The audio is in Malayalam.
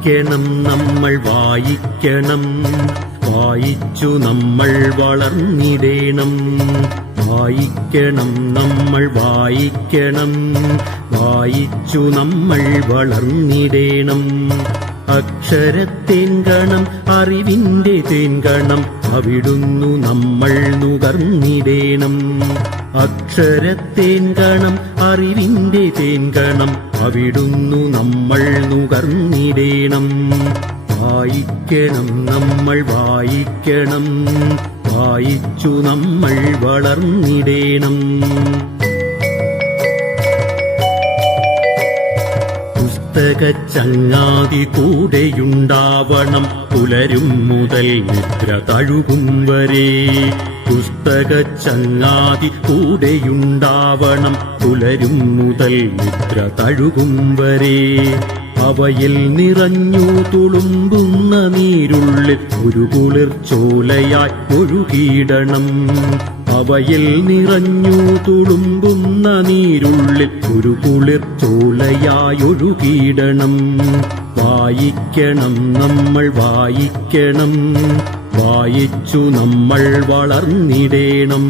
വായിക്കണം നമ്മൾ വായിക്കണം, വായിച്ചു നമ്മൾ വളർന്നിടേണം. വായിക്കണം നമ്മൾ വായിക്കണം, വായിച്ചു നമ്മൾ വളർന്നിടേണം. അക്ഷരത്തേൻകണം അറിവിന്റെ തേൻകണം, അവിടുന്നു നമ്മൾ നുകർന്നിടേണം. അക്ഷരത്തേൻകണം അറിവിന്റെ തേൻകണം, അവിടുന്നു നമ്മൾ നുകർന്നിടേണം. വായിക്കണം നമ്മൾ വായിക്കണം, വായിച്ചു നമ്മൾ വളർന്നിടേണം. പുസ്തകച്ചങ്ങാതി കൂടെയുണ്ടാവണം, പുലരും മുതൽ നിദ്ര തഴുകും വരെ. പുസ്തകച്ചങ്ങാതി കൂടെയുണ്ടാവണം, പുലരും മുതൽ നിദ്ര തഴുകും വരെ. അവയിൽ നിറഞ്ഞു തുളുമ്പുന്ന നീരുള്ളിൽ ഒരു കുളിർച്ചോലയായി ഒഴുകിയിടണം. അവയിൽ നിറഞ്ഞു തുളുമ്പുന്ന നീരുള്ളിൽ ഒരു കുളിർച്ചോലയായി ഒഴുകിയിടണം. വായിക്കണം നമ്മൾ വായിക്കണം, വായിച്ചു നമ്മൾ വളർന്നിടേണം.